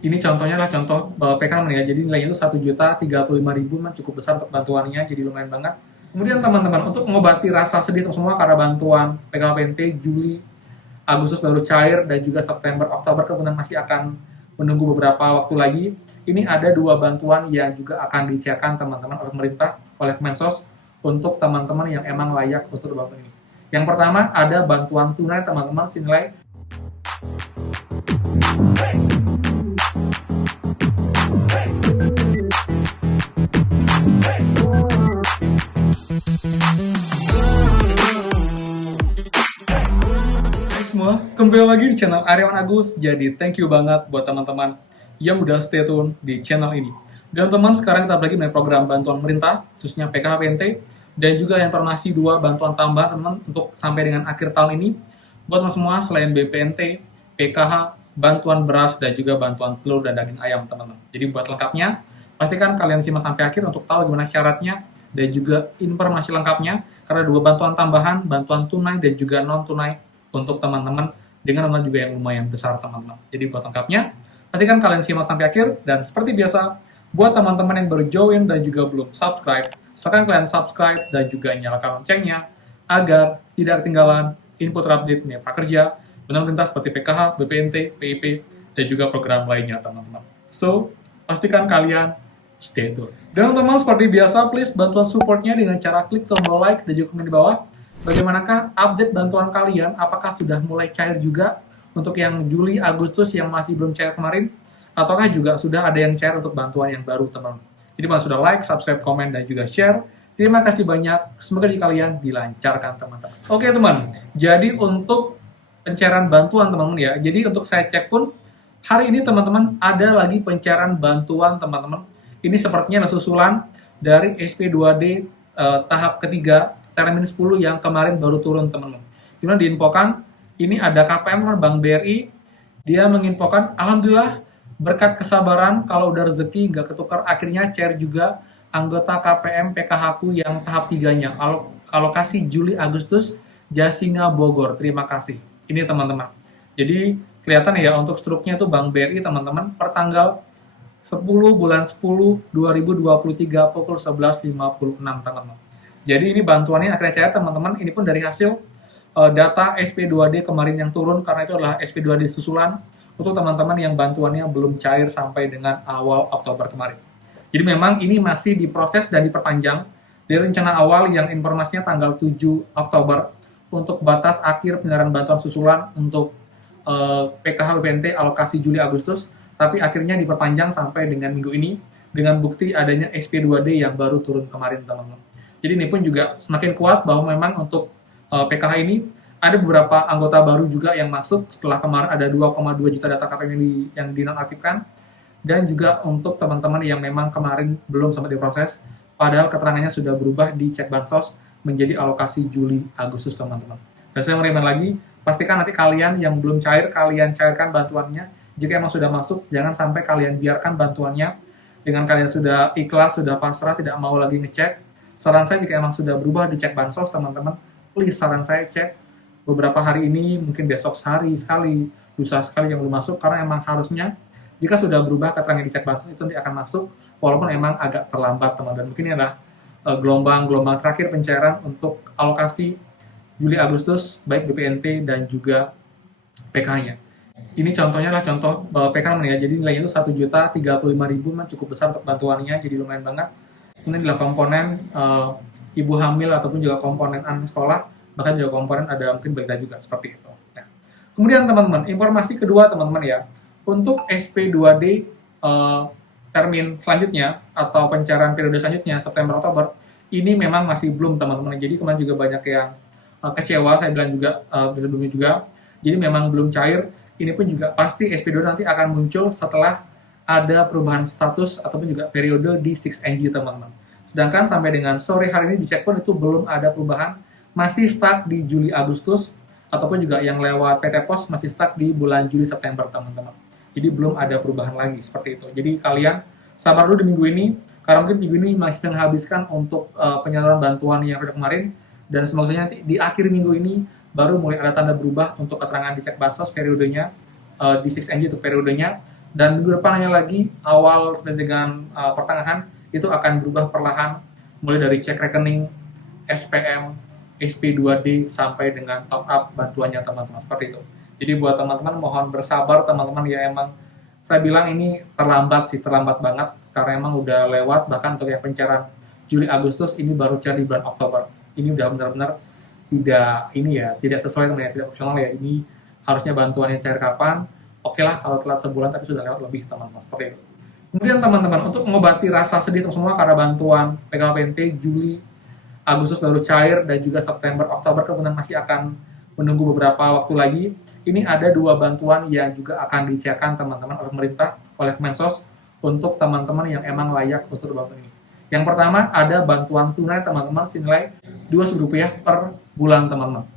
Ini contohnya adalah contoh PKM ya, jadi nilainya itu 1.035.000, cukup besar untuk bantuannya, jadi lumayan banget. Kemudian teman-teman, untuk mengobati rasa sedih semua karena bantuan PKPNT Juli, Agustus baru cair, dan juga September, Oktober kemudian masih akan menunggu beberapa waktu lagi. Ini ada dua bantuan yang juga akan dicairkan teman-teman oleh pemerintah, oleh Kemensos, untuk teman-teman yang emang layak untuk bantuan ini. Yang pertama ada bantuan tunai teman-teman senilai semua, kembali lagi di channel Aryawan Agus. Jadi thank you banget buat teman-teman yang udah stay tune di channel ini. Dan teman, sekarang kita lagi dengan program bantuan pemerintah, khususnya PKHPNT, dan juga informasi dua bantuan tambahan teman untuk sampai dengan akhir tahun ini. Buat teman semua, selain BPNT, PKH, bantuan beras, dan juga bantuan telur dan daging ayam teman-teman. Jadi buat lengkapnya, pastikan kalian simak sampai akhir untuk tahu gimana syaratnya dan juga informasi lengkapnya, karena dua bantuan tambahan, bantuan tunai dan juga non-tunai untuk teman-teman dengan nilai juga yang lumayan besar teman-teman. Jadi buat lengkapnya, pastikan kalian simak sampai akhir, dan seperti biasa, buat teman-teman yang baru join dan juga belum subscribe, silakan kalian subscribe dan juga nyalakan loncengnya agar tidak ketinggalan info terupdate mengenai prakerja, pemerintah seperti PKH, BPNT, PIP, dan juga program lainnya teman-teman. So, pastikan kalian stay tune. Dan teman-teman, seperti biasa, please bantuan supportnya dengan cara klik tombol like dan juga komen di bawah. Bagaimanakah update bantuan kalian? Apakah sudah mulai cair juga untuk yang Juli, Agustus yang masih belum cair kemarin? Ataukah juga sudah ada yang cair untuk bantuan yang baru, teman? Jadi kalau sudah like, subscribe, komen, dan juga share. Terima kasih banyak. Semoga di kalian dilancarkan, teman-teman. Oke, teman. Jadi untuk pencairan bantuan, teman-teman ya. Jadi untuk saya cek pun, hari ini teman-teman ada lagi pencairan bantuan, teman-teman. Ini sepertinya adalah susulan dari SP2D tahap ketiga, termin 10 yang kemarin baru turun teman-teman. Dimana diinfokan, ini ada KPM Bank BRI, dia menginfokan, alhamdulillah berkat kesabaran, kalau udah rezeki nggak ketukar, akhirnya cair juga anggota KPM PKHku yang tahap 3-nya, alokasi Juli Agustus Jasinga Bogor. Terima kasih. Ini teman-teman. Jadi kelihatan ya untuk struknya itu Bank BRI teman-teman, per tanggal 10 bulan 10 2023 pukul 11.56 teman-teman. Jadi ini bantuannya akhirnya cair teman-teman. Ini pun dari hasil data SP2D kemarin yang turun, karena itu adalah SP2D susulan untuk teman-teman yang bantuannya belum cair sampai dengan awal Oktober kemarin. Jadi memang ini masih diproses dan diperpanjang dari rencana awal yang informasinya tanggal 7 Oktober untuk batas akhir penyelenggaraan bantuan susulan untuk PKH BPNT alokasi Juli Agustus, tapi akhirnya diperpanjang sampai dengan minggu ini dengan bukti adanya SP2D yang baru turun kemarin teman-teman. Jadi ini pun juga semakin kuat bahwa memang untuk PKH ini ada beberapa anggota baru juga yang masuk setelah kemarin ada 2,2 juta data KPM yang dinonaktifkan, dan juga untuk teman-teman yang memang kemarin belum sempat diproses, padahal keterangannya sudah berubah di cek bansos menjadi alokasi Juli Agustus teman-teman. Dan saya mengatakan lagi, pastikan nanti kalian yang belum cair, kalian cairkan bantuannya. Jika emang sudah masuk, jangan sampai kalian biarkan bantuannya dengan kalian sudah ikhlas, sudah pasrah, tidak mau lagi ngecek. Saran saya jika emang sudah berubah di cek bansos teman-teman, please saran saya cek beberapa hari ini, mungkin besok sehari sekali, lusa sekali yang belum masuk, karena emang harusnya jika sudah berubah keterangan di cek bansos itu nanti akan masuk, walaupun emang agak terlambat teman-teman. Mungkin ini adalah gelombang terakhir pencairan untuk alokasi Juli Agustus baik BPNT dan juga PKH-nya. Ini contohnya adalah contoh PKH ya, jadi nilainya itu 1.035.000, cukup besar untuk bantuannya, jadi lumayan banget. Ini adalah komponen ibu hamil ataupun juga komponen anak sekolah, bahkan juga komponen ada mungkin balita juga seperti itu. Nah, kemudian teman-teman, informasi kedua teman-teman ya, untuk SP2D termin selanjutnya atau pencairan periode selanjutnya September Oktober ini memang masih belum teman-teman. Jadi kemarin juga banyak yang kecewa, saya bilang juga sebelumnya juga. Jadi memang belum cair. Ini pun juga pasti SP2 nanti akan muncul setelah ada perubahan status ataupun juga periode di 6NG teman-teman. Sedangkan sampai dengan sore hari ini di cek pun itu belum ada perubahan, masih stuck di Juli Agustus, ataupun juga yang lewat PT Pos masih stuck di bulan Juli September teman-teman. Jadi belum ada perubahan lagi seperti itu. Jadi kalian sabar dulu di minggu ini, karena mungkin minggu ini masih menghabiskan untuk penyaluran bantuan yang ada kemarin, dan semoga nanti di akhir minggu ini baru mulai ada tanda berubah untuk keterangan di cek bansos periodenya di 6NG untuk periodenya, Dan minggu depannya lagi, awal dengan pertengahan, itu akan berubah perlahan, mulai dari cek rekening, SPM, SP2D, sampai dengan top up bantuannya teman-teman, seperti itu. Jadi buat teman-teman mohon bersabar teman-teman ya, emang saya bilang ini terlambat banget, karena emang udah lewat, bahkan untuk yang pencairan Juli Agustus ini baru cair di bulan Oktober. Ini udah benar-benar tidak sesuai dengan yang tidak opsional ya. Ini harusnya bantuannya cair kapan? Oke lah kalau telat sebulan tapi sudah lewat lebih teman-teman, seperti itu. Kemudian teman-teman untuk mengobati rasa sedih semua karena bantuan PKHPNT Juli Agustus baru cair dan juga September Oktober kemudian masih akan menunggu beberapa waktu lagi. Ini ada 2 bantuan yang juga akan dicairkan teman-teman oleh pemerintah, oleh Kemensos untuk teman-teman yang emang layak untuk bantuan ini. Yang pertama ada bantuan tunai teman-teman senilai Rp200 per bulan teman-teman.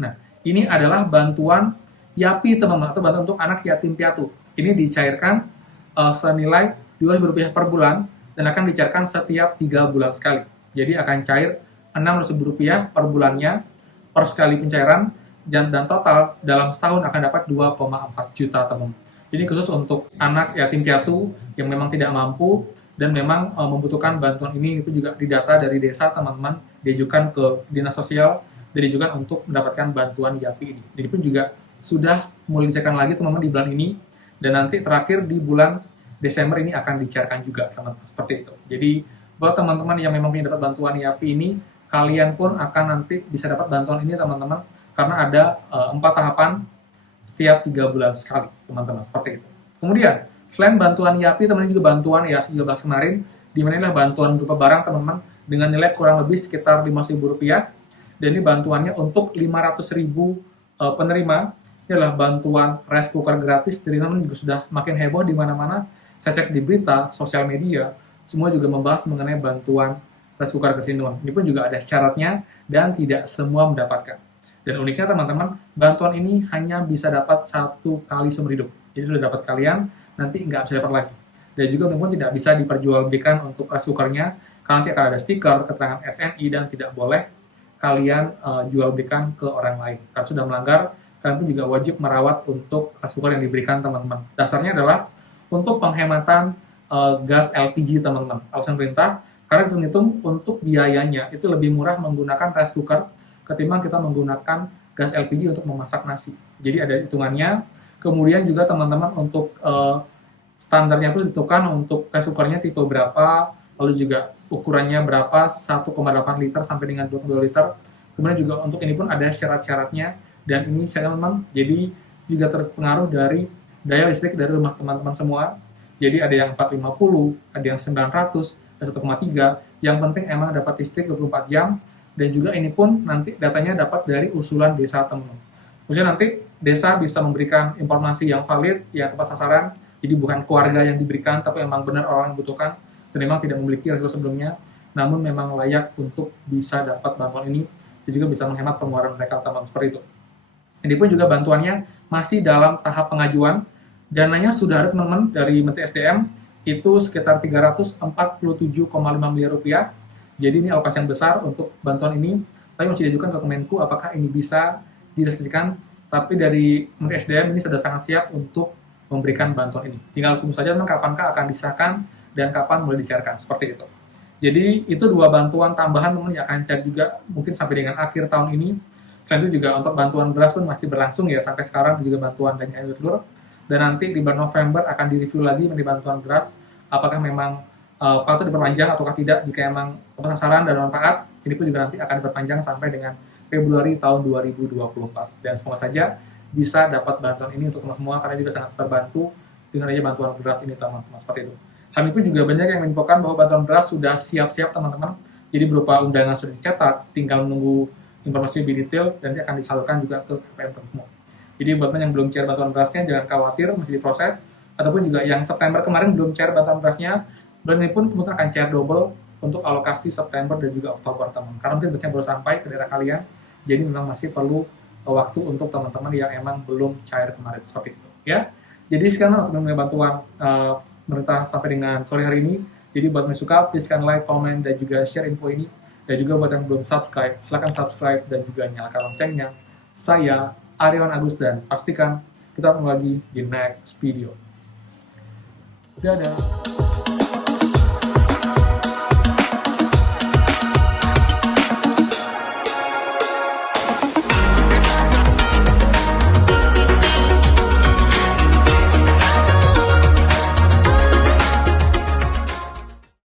Nah, ini adalah bantuan YAPI teman-teman, atau bantuan untuk anak yatim piatu. Ini dicairkan senilai Rp2.000 per bulan dan akan dicairkan setiap 3 bulan sekali. Jadi akan cair Rp600.000 per bulannya per sekali pencairan, dan total dalam setahun akan dapat 2,4 juta teman-teman. Ini khusus untuk anak yatim piatu yang memang tidak mampu dan memang membutuhkan bantuan ini. Itu juga didata dari desa teman-teman, diajukan ke dinas sosial, diajukan untuk mendapatkan bantuan YAPI ini. Jadi pun juga sudah mulai dicairkan lagi teman-teman di bulan ini, dan nanti terakhir di bulan Desember ini akan dicairkan juga teman-teman, seperti itu. Jadi buat teman-teman yang memang ingin dapat bantuan YAPI ini, kalian pun akan nanti bisa dapat bantuan ini teman-teman, karena ada 4 tahapan setiap 3 bulan sekali teman-teman, seperti itu. Kemudian selain bantuan YAPI, teman-teman juga bantuan ya 13 kemarin, di mana inilah bantuan berupa barang teman-teman dengan nilai kurang lebih sekitar Rp5.000, dan ini bantuannya untuk 500.000 penerima. Ini adalah bantuan rice cooker gratis. Dari teman-teman juga sudah makin heboh di mana-mana. Saya cek di berita, sosial media, semua juga membahas mengenai bantuan rice cooker gratis ini. Ini pun juga ada syaratnya dan tidak semua mendapatkan. Dan uniknya teman-teman, bantuan ini hanya bisa dapat 1 kali seumur hidup. Jadi sudah dapat kalian, nanti nggak bisa dapat lagi. Dan juga memang tidak bisa diperjualbelikan untuk rice cookernya, karena nanti akan ada stiker, keterangan SNI, dan tidak boleh kalian jual belikan ke orang lain. Karena sudah melanggar, kalian pun juga wajib merawat untuk rice cooker yang diberikan teman-teman. Dasarnya adalah untuk penghematan gas LPG teman-teman. Alasan perintah, karena hitung-hitung untuk biayanya itu lebih murah menggunakan rice cooker ketimbang kita menggunakan gas LPG untuk memasak nasi. Jadi ada hitungannya. Kemudian juga teman-teman untuk standarnya pun ditentukan untuk rice cookernya tipe berapa, lalu juga ukurannya berapa, 1,8 liter sampai dengan 22 liter. Kemudian juga untuk ini pun ada syarat-syaratnya, dan ini saya teman-teman jadi juga terpengaruh dari daya listrik dari rumah teman-teman semua. Jadi ada yang 450, ada yang 900, dan 1,3. Yang penting emang dapat listrik 24 jam, dan juga ini pun nanti datanya dapat dari usulan desa teman-teman. Maksudnya nanti desa bisa memberikan informasi yang valid, yang tepat sasaran, jadi bukan keluarga yang diberikan, tapi memang benar orang yang butuhkan, dan memang tidak memiliki resiko sebelumnya, namun memang layak untuk bisa dapat bantuan ini, dan juga bisa menghemat pengeluaran mereka teman-teman, seperti itu. Ini pun juga bantuannya masih dalam tahap pengajuan, dananya sudah ada teman-teman dari Menteri SDM, itu sekitar Rp347,5 miliar. Jadi ini alokasi yang besar untuk bantuan ini, tapi masih diajukan ke Kemenku apakah ini bisa direalisasikan, tapi dari Menteri SDM ini sudah sangat siap untuk memberikan bantuan ini. Tinggal tunggu saja teman kapankah akan disahkan dan kapan mulai dicairkan, seperti itu. Jadi itu 2 bantuan tambahan teman yang akan cair juga mungkin sampai dengan akhir tahun ini. Selain itu juga untuk bantuan beras pun masih berlangsung ya sampai sekarang, juga bantuan dan air telur. Dan nanti di bulan November akan direview lagi mengenai bantuan beras, apakah memang patut diperpanjang ataukah tidak. Jika memang tepat sasaran dan bermanfaat, ini pun juga nanti akan diperpanjang sampai dengan Februari tahun 2024. Dan semoga saja bisa dapat bantuan ini untuk teman semua, karena juga sangat terbantu dengan adanya bantuan beras ini teman-teman, seperti itu. Hal itu juga banyak yang menginfokan bahwa bantuan beras sudah siap-siap teman-teman, jadi berupa undangan sudah dicetak, tinggal menunggu informasi lebih detail dan nanti akan disalurkan juga ke KPM semua. Jadi buat teman yang belum cair bantuan berasnya jangan khawatir, masih diproses. Ataupun juga yang September kemarin belum cair bantuan berasnya, bulan ini pun kemudian akan cair double untuk alokasi September dan juga Oktober teman. Karena mungkin berasnya baru sampai ke daerah kalian, jadi memang masih perlu waktu untuk teman-teman yang emang belum cair kemarin, seperti itu ya. Jadi sekarang untuk menerima bantuan pemerintah sampai dengan sore hari ini. Jadi buat yang suka, please kan like, comment, dan juga share info ini. Dan juga buat yang belum subscribe, silahkan subscribe dan juga nyalakan loncengnya. Saya Aryawan Agus, dan pastikan kita ketemu lagi di next video. Dadah.